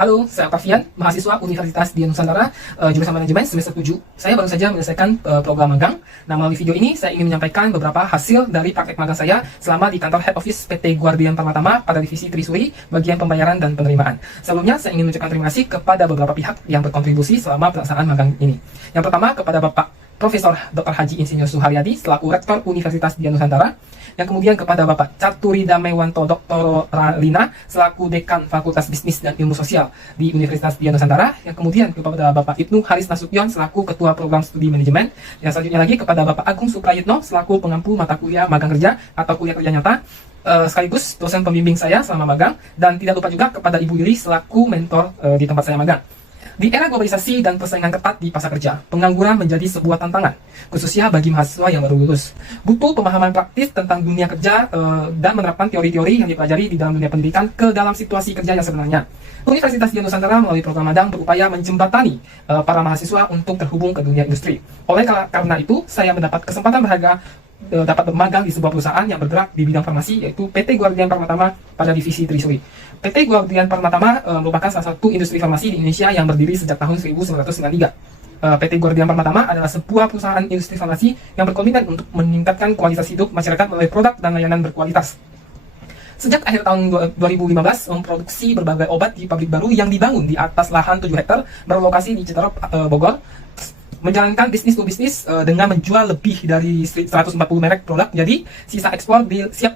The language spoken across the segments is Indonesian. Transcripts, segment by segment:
Halo, saya Octavian, mahasiswa Universitas di Nusantara, jurusan manajemen semester 7. Saya baru saja menyelesaikan program magang. Nah, melalui video ini saya ingin menyampaikan beberapa hasil dari praktek magang saya selama di kantor head office PT Guardian Permatama pada divisi Trisuri, bagian pembayaran dan penerimaan. Sebelumnya, saya ingin mengucapkan terima kasih kepada beberapa pihak yang berkontribusi selama pelaksanaan magang ini. Yang pertama, kepada Bapak Profesor Dr. Haji Insinyur Suharyadi selaku Rektor Universitas Dian Nusantara. Yang kemudian kepada Bapak Caturida Mewanto Dr. Ralina selaku Dekan Fakultas Bisnis dan Ilmu Sosial di Universitas Dian Nusantara. Yang kemudian kepada Bapak Ibnu Haris Nasution selaku Ketua Program Studi Manajemen. Yang selanjutnya lagi kepada Bapak Agung Suprayitno selaku Pengampu Mata Kuliah Magang Kerja atau Kuliah Kerja Nyata, sekaligus dosen pembimbing saya selama magang. Dan tidak lupa juga kepada Ibu Lili selaku mentor di tempat saya magang. Di era globalisasi dan persaingan ketat di pasar kerja, pengangguran menjadi sebuah tantangan, khususnya bagi mahasiswa yang baru lulus. Butuh pemahaman praktis tentang dunia kerja dan menerapkan teori-teori yang dipelajari di dalam dunia pendidikan ke dalam situasi kerja yang sebenarnya. Universitas Dian Nusantara melalui program magang berupaya menjembatani para mahasiswa untuk terhubung ke dunia industri. Oleh karena itu, saya mendapat kesempatan berharga dapat bermagang di sebuah perusahaan yang bergerak di bidang farmasi, yaitu PT Guardian Permatama pada divisi Trisuri. PT Guardian Permatama merupakan salah satu industri farmasi di Indonesia yang berdiri sejak tahun 1993. PT Guardian Permatama adalah sebuah perusahaan industri farmasi yang berkomitmen untuk meningkatkan kualitas hidup masyarakat melalui produk dan layanan berkualitas. Sejak akhir tahun 2015, memproduksi berbagai obat di pabrik baru yang dibangun di atas lahan 7 hektar berlokasi di Citarap, Bogor. Menjalankan bisnis to bisnis dengan menjual lebih dari 140 merek produk. Jadi siap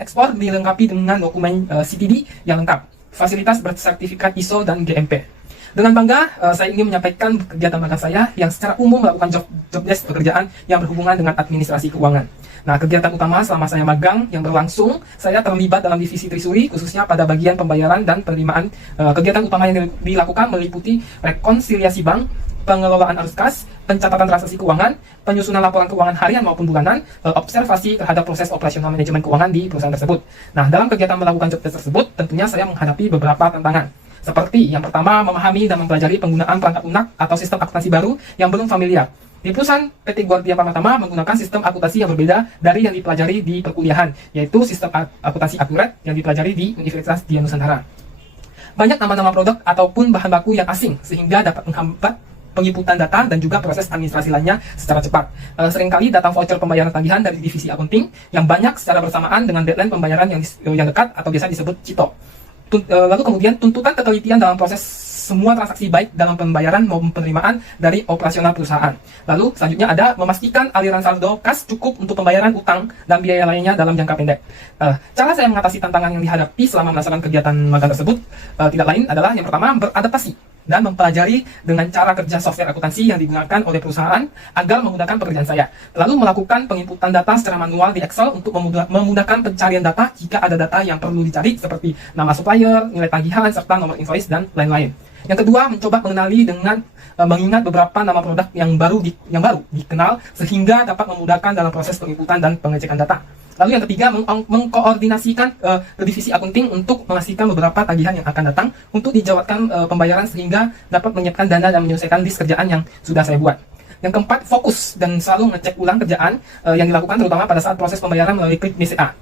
ekspor dilengkapi dengan dokumen CTD yang lengkap, fasilitas bersertifikat ISO dan GMP. Dengan bangga saya ingin menyampaikan kegiatan magang saya yang secara umum melakukan job desk pekerjaan yang berhubungan dengan administrasi keuangan. Nah, kegiatan utama selama saya magang yang berlangsung, saya terlibat dalam divisi Trisuri khususnya pada bagian pembayaran dan penerimaan. Kegiatan utama yang dilakukan meliputi rekonsiliasi bank, pengelolaan arus kas, pencatatan transaksi keuangan, penyusunan laporan keuangan harian maupun bulanan, observasi terhadap proses operasional manajemen keuangan di perusahaan tersebut. Nah, dalam kegiatan melakukan job desk tersebut, tentunya saya menghadapi beberapa tantangan. Seperti yang pertama, memahami dan mempelajari penggunaan perangkat lunak atau sistem akuntansi baru yang belum familiar. Di perusahaan PT Guardian Permatama menggunakan sistem akuntansi yang berbeda dari yang dipelajari di perkuliahan, yaitu sistem akuntansi akurat yang dipelajari di Universitas Dian Nusantara. Banyak nama-nama produk ataupun bahan baku yang asing, sehingga dapat menghambat penginputan data dan juga proses administrasi lainnya secara cepat. Seringkali data voucher pembayaran tagihan dari divisi akunting yang banyak secara bersamaan dengan deadline pembayaran yang dekat atau biasa disebut CITO. Lalu kemudian tuntutan ketelitian dalam proses semua transaksi baik dalam pembayaran maupun penerimaan dari operasional perusahaan. Lalu selanjutnya ada memastikan aliran saldo kas cukup untuk pembayaran utang dan biaya lainnya dalam jangka pendek. Cara saya mengatasi tantangan yang dihadapi selama melaksanakan kegiatan magang tersebut tidak lain adalah yang pertama beradaptasi dan mempelajari dengan cara kerja software akuntansi yang digunakan oleh perusahaan agar memudahkan pekerjaan saya. Lalu melakukan penginputan data secara manual di Excel untuk memudahkan pencarian data jika ada data yang perlu dicari seperti nama supplier, nilai tagihan, serta nomor invoice dan lain-lain. Yang kedua, mencoba mengenali dengan mengingat beberapa nama produk yang baru dikenal sehingga dapat memudahkan dalam proses penginputan dan pengecekan data. Lalu yang ketiga, mengkoordinasikan ke divisi akunting untuk memastikan beberapa tagihan yang akan datang untuk dijawabkan pembayaran sehingga dapat menyiapkan dana dan menyelesaikan list kerjaan yang sudah saya buat. Yang keempat, fokus dan selalu ngecek ulang kerjaan yang dilakukan terutama pada saat proses pembayaran melalui klik BCA.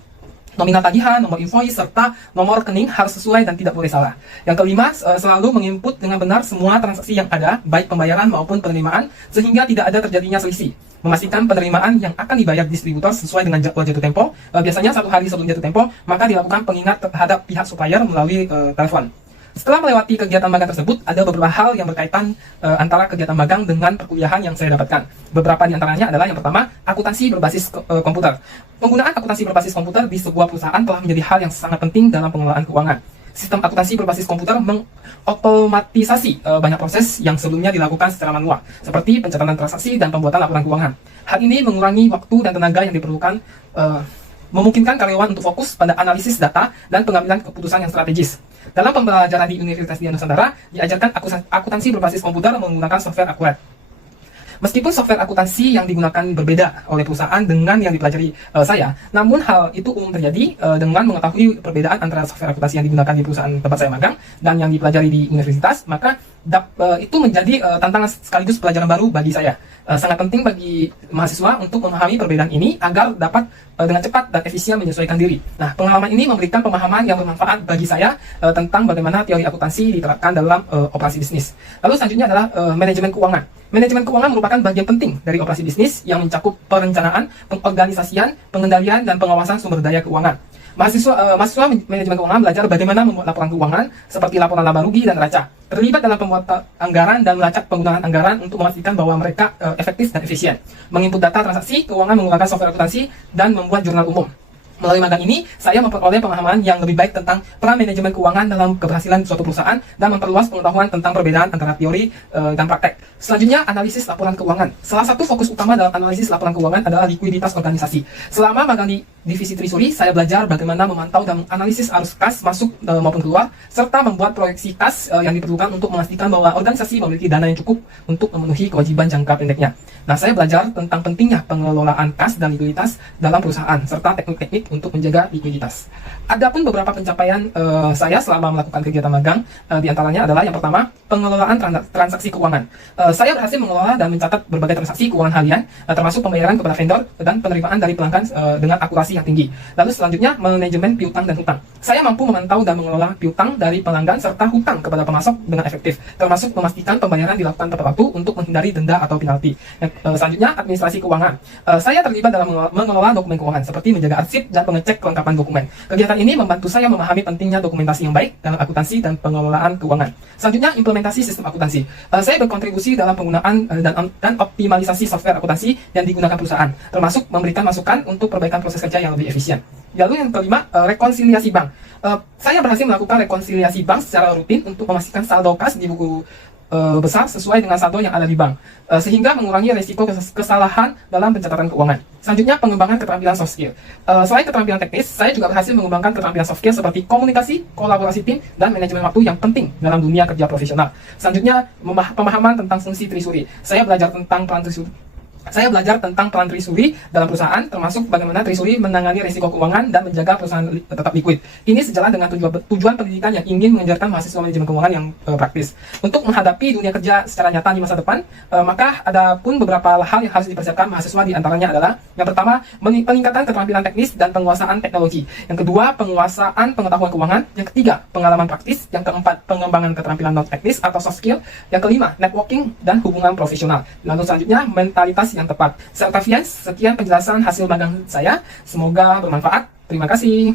Nominal tagihan, nomor invoice, serta nomor rekening harus sesuai dan tidak boleh salah. Yang kelima, selalu menginput dengan benar semua transaksi yang ada, baik pembayaran maupun penerimaan, sehingga tidak ada terjadinya selisih. Memastikan penerimaan yang akan dibayar distributor sesuai dengan jadwal jatuh tempo, biasanya 1 hari sebelum jatuh tempo, maka dilakukan pengingat terhadap pihak supplier melalui telepon. Setelah melewati kegiatan magang tersebut, ada beberapa hal yang berkaitan antara kegiatan magang dengan perkuliahan yang saya dapatkan. Beberapa di antaranya adalah yang pertama, akuntansi berbasis komputer. Penggunaan akuntansi berbasis komputer di sebuah perusahaan telah menjadi hal yang sangat penting dalam pengelolaan keuangan. Sistem akuntansi berbasis komputer mengotomatisasi banyak proses yang sebelumnya dilakukan secara manual, seperti pencatatan transaksi dan pembuatan laporan keuangan. Hal ini mengurangi waktu dan tenaga yang diperlukan, memungkinkan karyawan untuk fokus pada analisis data dan pengambilan keputusan yang strategis. Dalam pembelajaran di Universitas Dian Nusantara, diajarkan akuntansi berbasis komputer menggunakan software akurat. Meskipun software akuntansi yang digunakan berbeda oleh perusahaan dengan yang dipelajari saya, namun hal itu umum terjadi dengan mengetahui perbedaan antara software akuntansi yang digunakan di perusahaan tempat saya magang dan yang dipelajari di universitas, maka itu menjadi tantangan sekaligus pelajaran baru bagi saya. Sangat penting bagi mahasiswa untuk memahami perbedaan ini agar dapat dengan cepat dan efisien menyesuaikan diri. Nah, pengalaman ini memberikan pemahaman yang bermanfaat bagi saya tentang bagaimana teori akuntansi diterapkan dalam operasi bisnis. Lalu selanjutnya adalah manajemen keuangan. Manajemen keuangan merupakan bagian penting dari operasi bisnis yang mencakup perencanaan, pengorganisasian, pengendalian, dan pengawasan sumber daya keuangan. Mahasiswa manajemen keuangan belajar bagaimana membuat laporan keuangan seperti laporan laba rugi dan neraca. Terlibat dalam pembuatan anggaran dan melacak penggunaan anggaran untuk memastikan bahwa mereka efektif dan efisien. Menginput data transaksi keuangan menggunakan software akuntansi dan membuat jurnal umum. Melalui magang ini, saya memperoleh pemahaman yang lebih baik tentang peran manajemen keuangan dalam keberhasilan suatu perusahaan dan memperluas pengetahuan tentang perbedaan antara teori dan praktek. Selanjutnya, analisis laporan keuangan. Salah satu fokus utama dalam analisis laporan keuangan adalah likuiditas organisasi. Selama magang di divisi Trisuri, saya belajar bagaimana memantau dan menganalisis arus kas masuk maupun keluar, serta membuat proyeksi kas yang diperlukan untuk memastikan bahwa organisasi memiliki dana yang cukup untuk memenuhi kewajiban jangka pendeknya. Nah, saya belajar tentang pentingnya pengelolaan kas dan likuiditas dalam perusahaan, serta teknik-teknik untuk menjaga likuiditas. Adapun beberapa pencapaian saya selama melakukan kegiatan magang, diantaranya adalah yang pertama, pengelolaan transaksi keuangan. Saya berhasil mengelola dan mencatat berbagai transaksi keuangan harian, termasuk pembayaran kepada vendor dan penerimaan dari pelanggan dengan akurasi yang tinggi. Lalu selanjutnya, manajemen piutang dan hutang. Saya mampu memantau dan mengelola piutang dari pelanggan serta hutang kepada pemasok dengan efektif, termasuk memastikan pembayaran dilakukan tepat waktu untuk menghindari denda atau penalti. Selanjutnya, administrasi keuangan. Saya terlibat dalam mengelola dokumen keuangan, seperti menjaga arsip dan pengecek kelengkapan dokumen. Kegiatan ini membantu saya memahami pentingnya dokumentasi yang baik dalam akuntansi dan pengelolaan keuangan. Selanjutnya, implementasi sistem akuntansi. Saya berkontribusi dalam penggunaan dan optimalisasi software akuntansi yang digunakan perusahaan, termasuk memberikan masukan untuk perbaikan proses kerja yang lebih efisien. Lalu yang kelima, rekonsiliasi bank. Saya berhasil melakukan rekonsiliasi bank secara rutin untuk memastikan saldo kas di buku besar sesuai dengan saldo yang ada di bank, sehingga mengurangi risiko kesalahan dalam pencatatan keuangan. Selanjutnya, pengembangan keterampilan soft skill. Selain keterampilan teknis, saya juga berhasil mengembangkan keterampilan soft skill seperti komunikasi, kolaborasi tim, dan manajemen waktu yang penting dalam dunia kerja profesional. Selanjutnya, pemahaman tentang fungsi Trisuri. Saya belajar tentang peran Trisuri dalam perusahaan, termasuk bagaimana Trisuri menangani risiko keuangan dan menjaga perusahaan tetap liquid. Ini sejalan dengan tujuan pendidikan yang ingin mengajarkan mahasiswa manajemen keuangan yang praktis. Untuk menghadapi dunia kerja secara nyata di masa depan, maka ada pun beberapa hal yang harus dipersiapkan mahasiswa, di antaranya adalah yang pertama, peningkatan keterampilan teknis dan penguasaan teknologi. Yang kedua, penguasaan pengetahuan keuangan. Yang ketiga, pengalaman praktis. Yang keempat, pengembangan keterampilan non teknis atau soft skill. Yang kelima, networking dan hubungan profesional. Lalu selanjutnya, mentalitas yang tepat. Sekian penjelasan hasil magang saya. Semoga bermanfaat. Terima kasih.